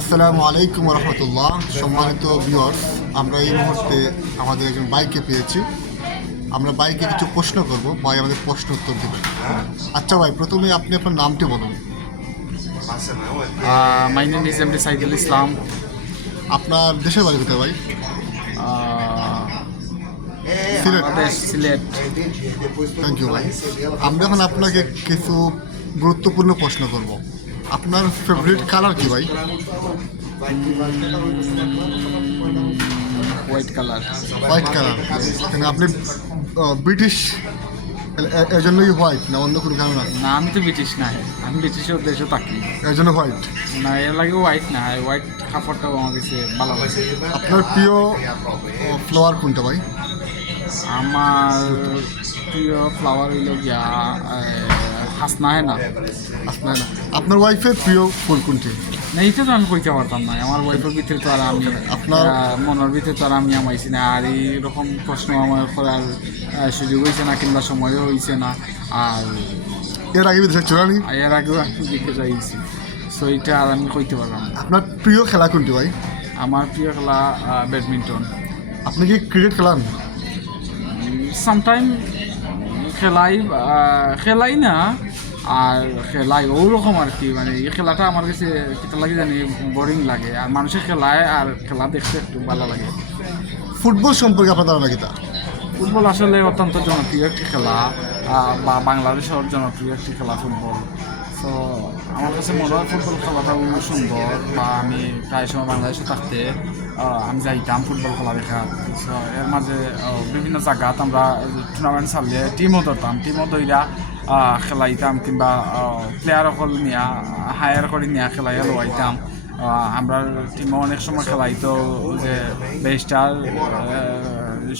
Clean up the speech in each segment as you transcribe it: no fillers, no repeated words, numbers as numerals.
আসসালামু আলাইকুম রহমতুল্লাহ। সম্মানিত ভিউয়ার্স, আমরা এই মুহূর্তে আমাদের একজন বাইকে পেয়েছি। আমরা বাইকে কিছু প্রশ্ন করব, ভাই আমাদের প্রশ্ন উত্তর দেবেন। আচ্ছা ভাই, প্রথমে আপনি আপনার নামটি বলুন। My name is MD Saidul Islam. আপনার দেশের বাড়ি কোথায় ভাই? সিলেট। বাংলাদেশ, সিলেট। থ্যাংক ইউ ভাই। আমরা এখন আপনাকে কিছু গুরুত্বপূর্ণ প্রশ্ন করব। আপনার ফেভারিট কালার কি ভাই? White colour. White colour. আপনি ব্রিটিশ, এর জন্যই হোয়াইট না অন্য কোনো কারণ আছে? না, আমি তো ব্রিটিশ না, আমি ব্রিটিশের দেশে থাকি। এর জন্য হোয়াইট না, এর লাগে হোয়াইট না, হোয়াইট কাপড়টাও আমার কাছে ভালো লাগে। আপনার প্রিয় ফ্লাওয়ার কোনটা ভাই? আমার প্রিয় ফ্লাওয়ার হইল গিয়া হাসনা হয় না। আপনার আপনার ওয়াইফের প্রিয় ফুল কোনটি? না, এটা তো আমি কইতে পারতাম না। আমার ওয়াইফের ভিতরে তো আর আমি আপনার মনের ভিতরে তো আর আমি আমাইছি না। আর এইরকম প্রশ্ন আমার করার সুযোগ হয়েছে না, কিংবা সময়ও হয়েছে না। আর এর আগে বিদেশে চোরানি? এর আগেও আমি দিকে যাইছি, সো এটা আর আমি কইতে পারলাম না। আপনার প্রিয় খেলা কোনটি ভাই? আমার প্রিয় খেলা ব্যাডমিন্টন। আপনি কি ক্রিকেট খেলান? সামটাইম খেলাই না, আর খেলাই ওরকম আর কি। মানে এই খেলাটা আমার কাছে কেটা লাগে জানি বোরিং লাগে, আর মানুষের খেলায় আর খেলা দেখতে একটু ভালো লাগে। ফুটবল সম্পর্কে আপনার ধারণা কি তা? ফুটবল আসলে অত্যন্ত জনপ্রিয় একটি খেলা, বা বাংলাদেশের জনপ্রিয় একটি খেলা ফুটবল। সো আমার কাছে মনে হয় ফুটবল খেলাটা সুন্দর, বা আমি প্রায় সময় বাংলাদেশে থাকতে আমি যাইতাম ফুটবল খেলা দেখার। সো এর মাঝে বিভিন্ন জায়গাত আমরা টুর্নামেন্ট চাললে টিমও ধরতাম, টিমও ধইরা খেলাইতাম, কিংবা প্লেয়ার সকল নিয়া হায়ার করে নিয়ে খেলাইয়া লোয়াইতাম। আমরা টিমও অনেক সময় খেলাইতো, যে বেস্টার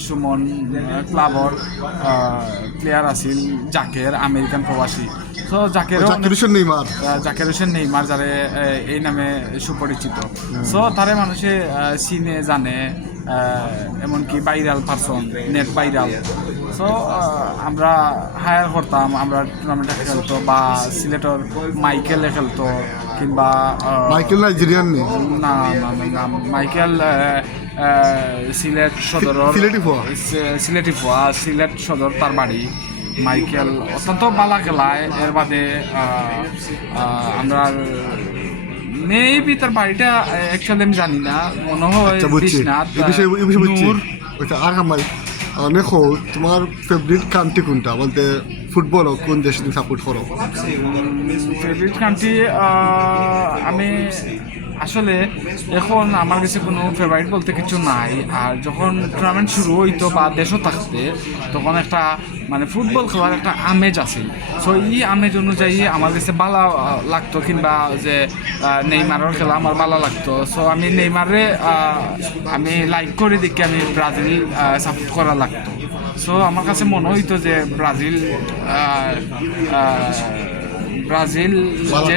সুমন ক্লাবর প্লেয়ার আছিল জাকের, আমেরিকান প্রবাসী। তো জাকের হোসেন নেইমার, যারে এই নামে সুপরিচিত। সো তারে মানুষে চিনে জানে, এমনকি viral person, net viral. So আমরা হায়ার করতাম, আমরা টুর্নামেন্টে খেলতো, বা সিলেটর মাইকেলে খেলতো, কিংবা মাইকেল নাইজেরিয়ান নেই? না না না, মাইকেল সিলেট সদর, সিলেটি ফুয়া, সিলেট সদর তার বাড়ি। মাইকেল অত্যন্ত ভালো খেলায়। এর বাদে আমরা মেবি তার বাড়িটা অ্যাকচুয়ালি আমি জানি না, মনে হয় বিশ্বনাথ। দেখো, তোমার ফেভারিট কান্ট্রি কোনটা? বলতে ফুটবল কোন দেশ তুমি সাপোর্ট করো? ফেভারিট কান্ট্রি আমি আসলে এখন আমার কাছে কোনো ফেভারিট বলতে কিছু নাই। আর যখন টুর্নামেন্ট শুরু হইতো বা দেশও থাকতে, তখন একটা মানে ফুটবল খেলার একটা আমেজ আছে। সো এই আমেজ অনুযায়ী আমার কাছে ভালো লাগতো, কিংবা যে নেইমারের খেলা আমার ভালো লাগতো। সো আমি নেইমারে আমি লাইক করে দেখি আমি ব্রাজিল সাপোর্ট করা লাগতো। সো আমার কাছে মনে হইতো যে ব্রাজিল যে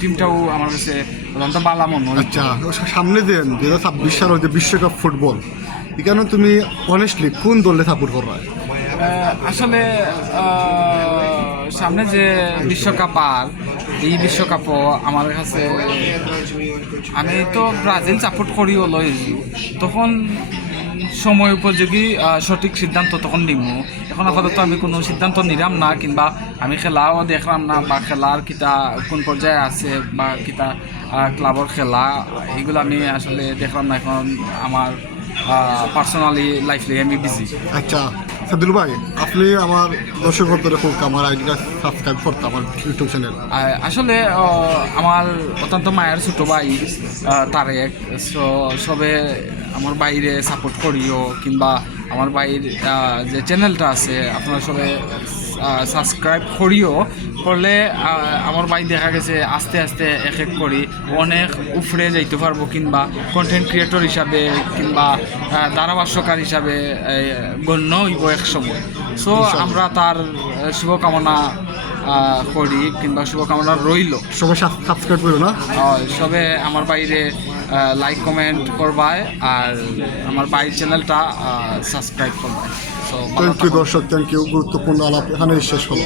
টিমটাও আমার কাছে অত্যন্ত ভালো মনে হয়। আচ্ছা, সামনে যে 2026 সালের যে বিশ্বকাপ ফুটবল, এখানে তুমি অনেস্টলি কোন দলে সাপোর্ট করবে? আসলে সামনে যে বিশ্বকাপ, আর এই বিশ্বকাপও আমার কাছে, আমি তো ব্রাজিল সাপোর্ট করি হলো, তখন সময় উপযোগী সঠিক সিদ্ধান্ত তখন নিমু। এখন আপাতত আমি কোনো সিদ্ধান্ত নিলাম না, কিংবা আমি খেলাও দেখলাম না, বা খেলার কিতা কোন পর্যায়ে আছে, বা কিতা ক্লাবর খেলা, এগুলো আমি আসলে দেখলাম না। এখন আমার পার্সোনালি লাইফ নিয়ে আমি বিজি। আচ্ছা সাদুল ভাই, আপনি আমার দর্শকদের হোক আমার আইডিটা সাবস্ক্রাইব করতে আমার ইউটিউব চ্যানেল। আসলে আমার অত্যন্ত মায়ের ছোট ভাই তারেক। সবে আমার বাইরে সাপোর্ট করিও, কিংবা আমার বাইর যে চ্যানেলটা আছে আপনারা সবে সাবস্ক্রাইব করিও। করলে আমার ভাই দেখা গেছে আস্তে আস্তে এক এক করি অনেক উপরে যাইতে পারবো, কিংবা কন্টেন্ট ক্রিয়েটর হিসাবে, কিংবা ধারাভাষ্যকার হিসাবে গণ্য হইব এক সময়। সো আমরা তার শুভকামনা করি, কিংবা শুভকামনা রইল। সবাই সাবস্ক্রাইব করো না? সবে আমার বাইরে লাইক কমেন্ট করবায়, আর আমার বাইরের চ্যানেলটা সাবস্ক্রাইব করবায়। থ্যাংক ইউ দর্শক, থ্যাংক ইউ। গুরুত্বপূর্ণ আলাপ এখানেই শেষ হলো।